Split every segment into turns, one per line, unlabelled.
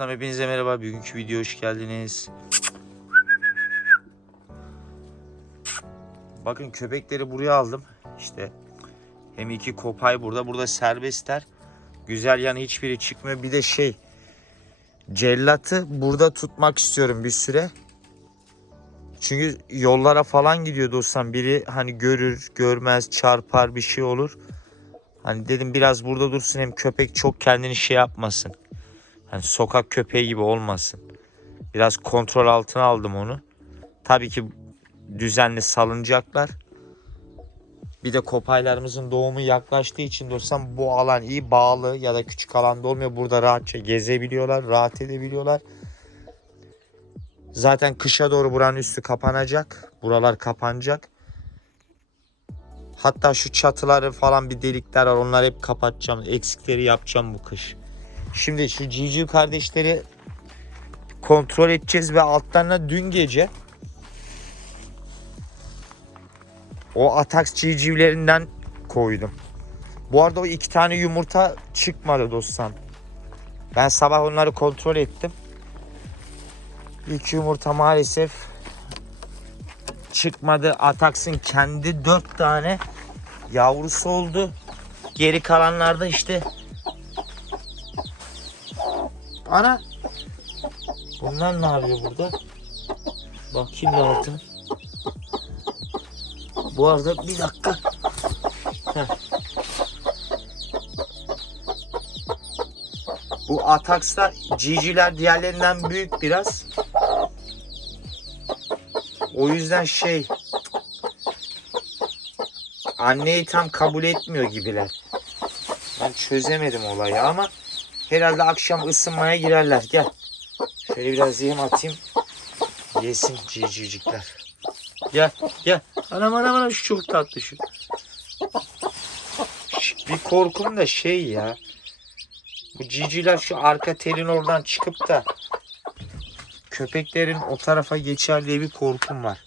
Dostlar hepinize merhaba. Bugünkü video hoş geldiniz. Bakın köpekleri buraya aldım. İşte hem iki kopay burada. Burada serbestler. Güzel yani hiçbiri çıkmıyor. Bir de şey cellatı burada tutmak istiyorum bir süre. Çünkü yollara falan gidiyor dostum. Biri hani görür, görmez, çarpar bir şey olur. Hani dedim biraz burada dursun hem köpek çok kendini şey yapmasın. Hani sokak köpeği gibi olmasın. Biraz kontrol altına aldım onu. Tabii ki düzenli salınacaklar. Bir de kopaylarımızın doğumu yaklaştığı için dostum bu alan iyi bağlı ya da küçük alanda olmuyor. Burada rahatça gezebiliyorlar, rahat edebiliyorlar. Zaten kışa doğru buranın üstü kapanacak. Buralar kapanacak. Hatta şu çatıları falan bir delikler var. Onları hep kapatacağım. Eksikleri yapacağım bu kış. Şimdi şu civciv kardeşleri kontrol edeceğiz ve altlarına dün gece o Atax civcivlerinden koydum. Bu arada o iki tane yumurta çıkmadı dostum. Ben sabah onları kontrol ettim. İlk yumurta maalesef çıkmadı. Atax'ın kendi dört tane yavrusu oldu. Geri kalanlarda işte Ana. Bunlar ne yapıyor burada? Bakayım bir altına. Bu arada bir dakika. Bu Atax'ta GG'ler diğerlerinden büyük biraz. O yüzden şey anneyi tam kabul etmiyor gibiler. Ben çözemedim olayı ama herhalde akşam ısınmaya girerler. Gel. Şöyle biraz yem atayım. Yesin civcivcikler. Gel gel. Anam anam anam şu çok tatlı şu. Bir korkum da şey ya. Bu civcivler şu arka telin oradan çıkıp da köpeklerin o tarafa geçer diye bir korkum var.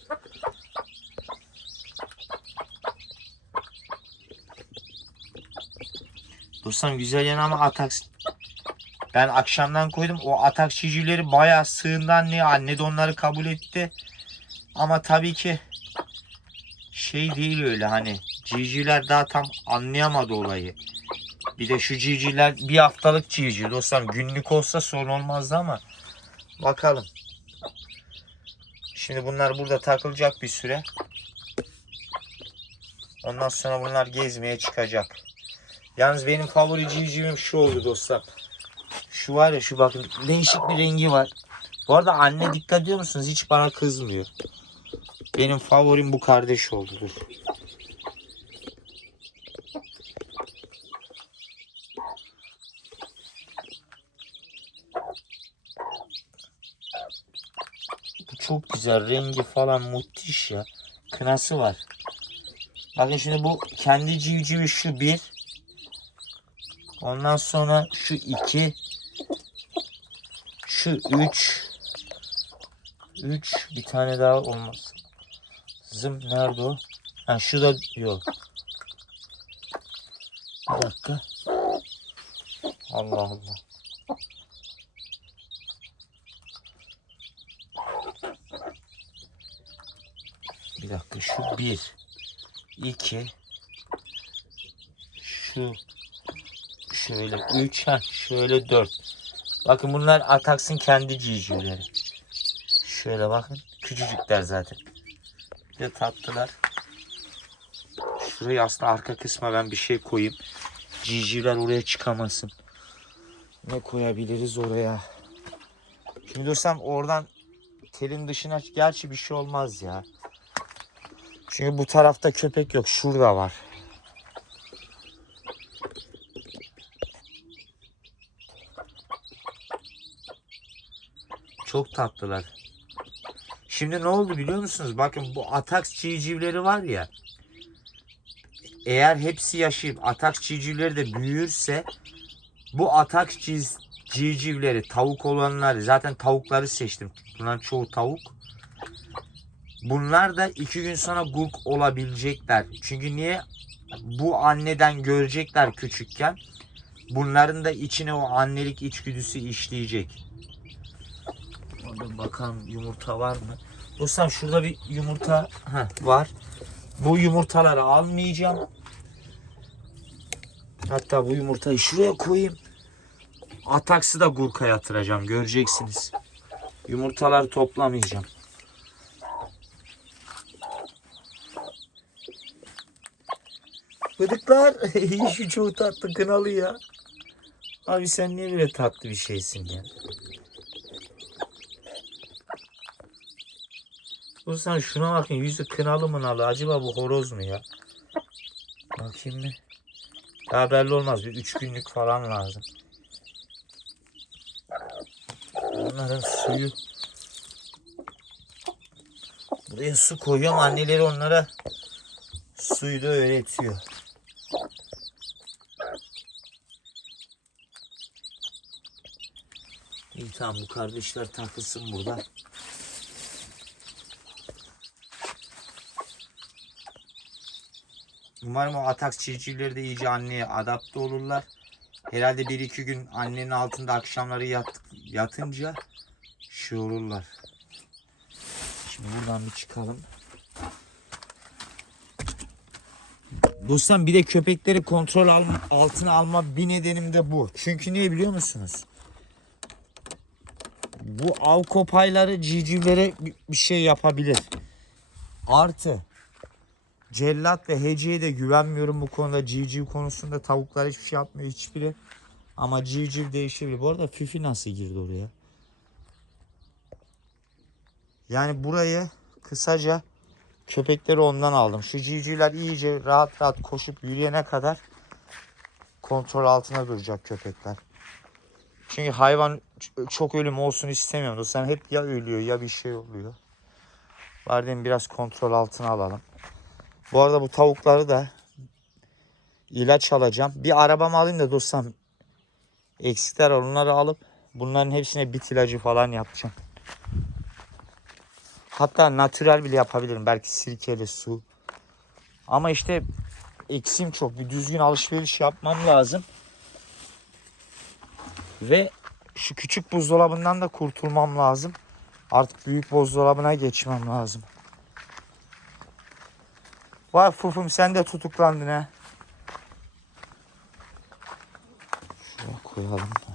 Dostum güzel yan ama Atax ben akşamdan koydum. O atak civcivleri bayağı sığından ne anne de onları kabul etti. Ama tabii ki şey değil öyle hani civcivler daha tam anlayamadı olayı. Bir de şu civcivler bir haftalık civciv dostum günlük olsa sorun olmazdı ama bakalım. Şimdi bunlar burada takılacak bir süre. Ondan sonra bunlar gezmeye çıkacak. Yalnız benim favori civcivim şu oldu dostlar. Şu var ya şu bakın değişik bir rengi var. Bu arada anne dikkat ediyor musunuz? Hiç bana kızmıyor. Benim favorim bu kardeş oldu. Dur. Bu çok güzel. Rengi falan müthiş ya. Kınası var. Bakın şimdi bu kendi civcivi şu bir. Ondan sonra şu iki. Şu üç. Üç. Bir tane daha olmaz. Zım nerede o? Ha şu da yok. Bir dakika. Allah Allah. Bir dakika şu bir. iki. Şu şöyle 3 ha şöyle 4. Bakın bunlar Atax'ın kendi civcivleri. Şöyle bakın küçücükler zaten. Bir de tatlılar. Şurayı aslında arka kısma ben bir şey koyayım. Civcivler oraya çıkamasın. Ne koyabiliriz oraya? Şimdi dursam oradan telin dışına gerçi bir şey olmaz ya. Çünkü bu tarafta köpek yok. Şurada var. Çok tatlılar. Şimdi ne oldu biliyor musunuz? Bakın bu Atax civcivleri var ya. Eğer hepsi yaşayıp Atax civcivleri de büyürse bu ciz- civcivleri tavuk olanları zaten tavukları seçtim. Bunların çoğu tavuk. Bunlar da iki gün sonra gurk olabilecekler. Çünkü niye? Bu anneden görecekler küçükken. Bunların da içine o annelik içgüdüsü işleyecek. Pardon bakalım yumurta var mı? Dostum şurada bir yumurta heh, var. Bu yumurtaları almayacağım. Hatta bu yumurtayı şuraya koyayım. Ataksı da gurka yatıracağım. Göreceksiniz. Yumurtaları toplamayacağım. Bıdıklar. Şu çok tatlı kınalı ya. Abi sen niye böyle tatlı bir şeysin ya? Sen şuna bakın yüzü kınalı mınalı. Acaba bu horoz mu ya? Bakayım mı? Daha belli olmaz. Bir üç günlük falan lazım. Onların suyu. Buraya su koyuyorum. Anneleri onlara suyu da öğretiyor. İyi tamam bu kardeşler takılsın burada. Umarım o atak civcivleri de iyice anneye adapte olurlar. Herhalde bir iki gün annenin altında akşamları yat, yatınca şey olurlar. Şimdi buradan bir çıkalım. Dostum bir de köpekleri kontrol al- altına alma bir nedenim de bu. Çünkü niye biliyor musunuz? Bu av kopayları civcivlere bir şey yapabilir. Artı cellat ve heceye de güvenmiyorum bu konuda. Civciv konusunda tavuklar hiçbir şey yapmıyor hiçbiri. Ama civciv değişebilir. Bu arada Fifi nasıl girdi oraya? Yani burayı kısaca köpekleri ondan aldım. Şu civcivler iyice rahat rahat koşup yürüyene kadar kontrol altında duracak köpekler. Çünkü hayvan çok ölüm olsun istemiyorum. Sen hep ya ölüyor ya bir şey oluyor. Var dedim biraz kontrol altına alalım. Bu arada bu tavukları da ilaç alacağım. Bir arabamı alayım da dostum eksikler. Onları alıp bunların hepsine bit ilacı falan yapacağım. Hatta natürel bile yapabilirim. Belki sirkeli su. Ama işte eksiğim çok. Bir düzgün alışveriş yapmam lazım. Ve şu küçük buzdolabından da kurtulmam lazım. Artık büyük buzdolabına geçmem lazım. Vay fufum sen de tutuklandın ha. Şuraya koyalım da.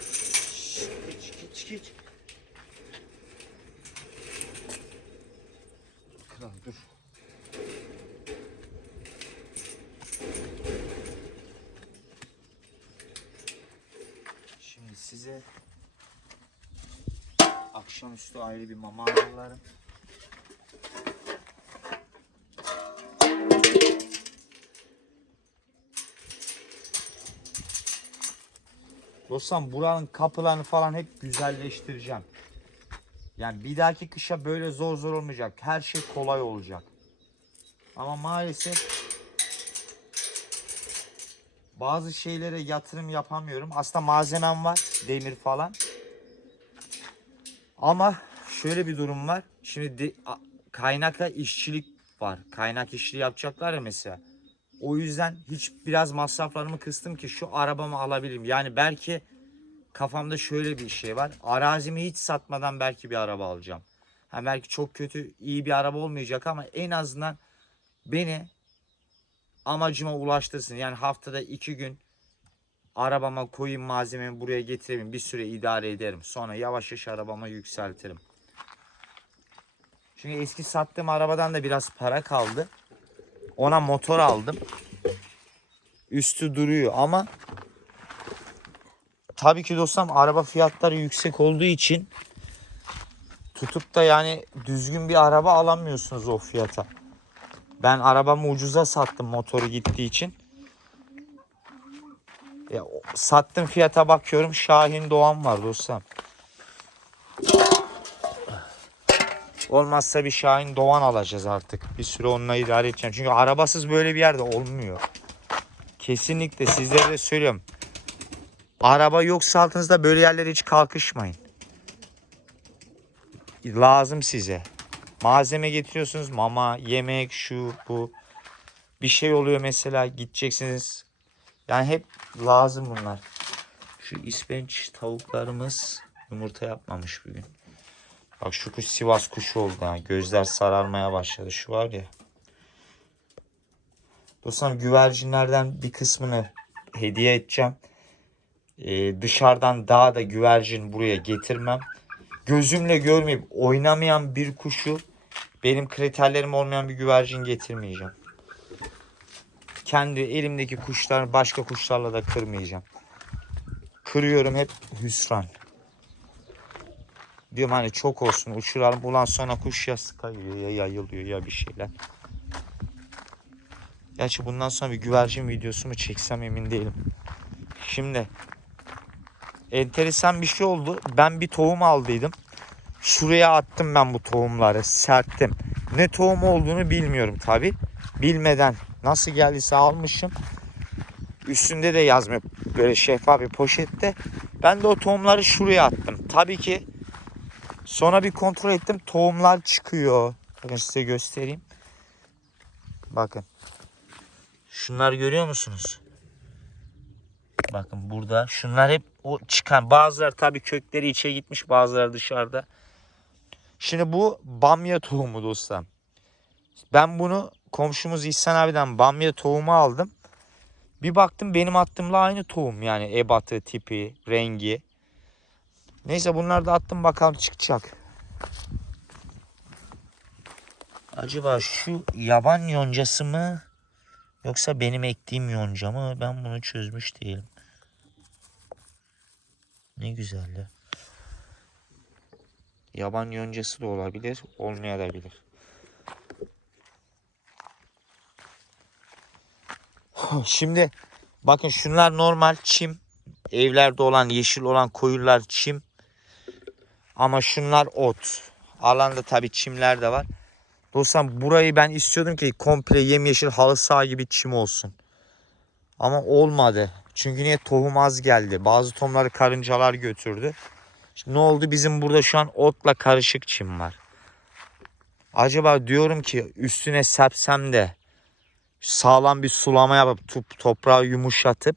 Şşş, Geç geç geç. Kral dur. Şimdi size akşamüstü ayrı bir mama hazırlarım. Dostum buranın kapılarını falan hep güzelleştireceğim. Yani bir dahaki kışa böyle zor zor olmayacak. Her şey kolay olacak. Ama maalesef bazı şeylere yatırım yapamıyorum. Aslında malzemem var. Demir falan. Ama şöyle bir durum var. Şimdi de, a- kaynaka işçilik var. Kaynak işçiliği yapacaklar ya mesela. O yüzden hiç biraz masraflarımı kıstım ki şu arabamı alabilirim. Yani belki kafamda şöyle bir şey var. Arazimi hiç satmadan belki bir araba alacağım. Ha belki çok kötü, iyi bir araba olmayacak ama en azından beni amacıma ulaştırsın. Yani haftada iki gün arabama koyayım malzememi buraya getireyim. Bir süre idare ederim. Sonra yavaş yavaş arabama yükseltirim. Çünkü eski sattığım arabadan da biraz para kaldı. Ona motor aldım. Üstü duruyor ama tabii ki dostum araba fiyatları yüksek olduğu için tutup da yani düzgün bir araba alamıyorsunuz o fiyata. Ben arabamı ucuza sattım motoru gittiği için. Ya, sattım fiyata bakıyorum Şahin Doğan var dostum. Olmazsa bir Şahin Doğan alacağız artık. Bir süre onunla idare edeceğim. Çünkü arabasız böyle bir yerde olmuyor. Kesinlikle sizlere de söylüyorum. Araba yoksa altınızda böyle yerlere hiç kalkışmayın. Lazım size. malzeme getiriyorsunuz. Mama, yemek, şu, bu. Bir şey oluyor mesela gideceksiniz. Yani hep lazım bunlar. Şu ispenç tavuklarımız yumurta yapmamış bugün. Bak şu kuş Sivas kuşu oldu ha. Gözler sararmaya başladı. Şu var ya. Dostlarım güvercinlerden bir kısmını hediye edeceğim. Ee, dışarıdan daha da güvercin buraya getirmem. Gözümle görmeyip oynamayan bir kuşu benim kriterlerim olmayan bir güvercin getirmeyeceğim. Kendi elimdeki kuşlar başka kuşlarla da kırmayacağım. Kırıyorum hep hüsran. Diyorum hani çok olsun uçuralım. Ulan sonra kuş ya kayıyor ya yayılıyor ya bir şeyler. Gerçi bundan sonra bir güvercin videosu mu çeksem emin değilim. Şimdi enteresan bir şey oldu. Ben bir tohum aldıydım. Şuraya attım ben bu tohumları. Serttim. Ne tohum olduğunu bilmiyorum tabi. Bilmeden nasıl geldiyse almışım. Üstünde de yazmıyor böyle şeffaf bir poşette. Ben de o tohumları şuraya attım. Tabii ki sonra bir kontrol ettim. Tohumlar çıkıyor. Bakın size göstereyim. Bakın. Şunlar görüyor musunuz? Bakın burada şunlar hep o çıkan. Bazıları tabii kökleri içe gitmiş bazıları dışarıda. Şimdi bu bamya tohumu dostlar. Ben bunu komşumuz İhsan abiden bamya tohumu aldım. Bir baktım benim attığımla aynı tohum yani ebatı, tipi, rengi. Neyse bunları da attım bakalım çıkacak. Acaba şu yaban yoncası mı yoksa benim ektiğim yonca mı? Ben bunu çözmüş değilim. Ne güzel ya. Yaban yoncası da olabilir, olmayabilir. Şimdi bakın şunlar normal çim. Evlerde olan yeşil olan koyular çim. Ama şunlar ot. Alanda tabii çimler de var. Dostum burayı ben istiyordum ki komple yemyeşil halı saha gibi çim olsun. Ama olmadı. Çünkü niye tohum az geldi. Bazı tohumları karıncalar götürdü. Şimdi ne oldu? Bizim burada şu an otla karışık çim var. Acaba diyorum ki üstüne serpsem de sağlam bir sulama yapıp top, toprağı yumuşatıp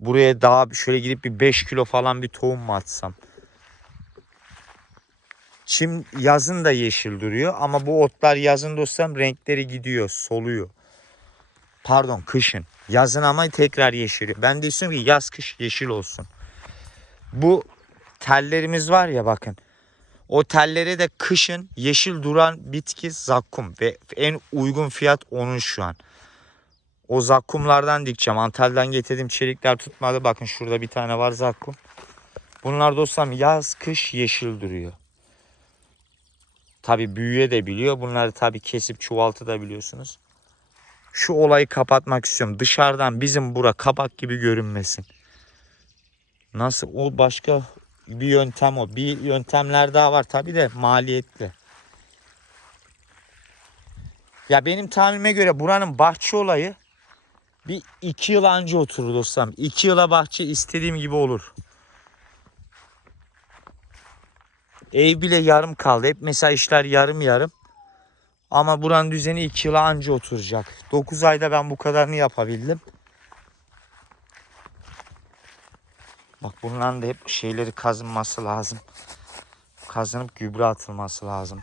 buraya daha şöyle gidip bir 5 kilo falan bir tohum mu atsam? Çim yazın da yeşil duruyor ama bu otlar yazın dostlarım renkleri gidiyor, soluyor. Pardon kışın. Yazın ama tekrar yeşiliyor. Ben de istiyorum ki yaz kış yeşil olsun. Bu tellerimiz var ya bakın. O tellere de kışın yeşil duran bitki zakkum ve en uygun fiyat onun şu an. O zakkumlardan dikeceğim. Antalya'dan getirdiğim çelikler tutmadı. Bakın şurada bir tane var zakkum. Bunlar dostlarım yaz kış yeşil duruyor. Tabi büyüye de biliyor. Bunları tabi kesip çoğaltı da biliyorsunuz. Şu olayı kapatmak istiyorum. Dışarıdan bizim bura kabak gibi görünmesin. Nasıl? O başka bir yöntem o. Bir yöntemler daha var tabi de maliyetli. Ya benim tahminime göre buranın bahçe olayı bir iki yıl anca oturur dostum. İki yıla bahçe istediğim gibi olur. Ev bile yarım kaldı. Hep mesela işler yarım yarım. Ama buranın düzeni iki yıla anca oturacak. 9 ayda ben bu kadarını yapabildim. Bak bunların da hep şeyleri kazınması lazım. Kazınıp gübre atılması lazım.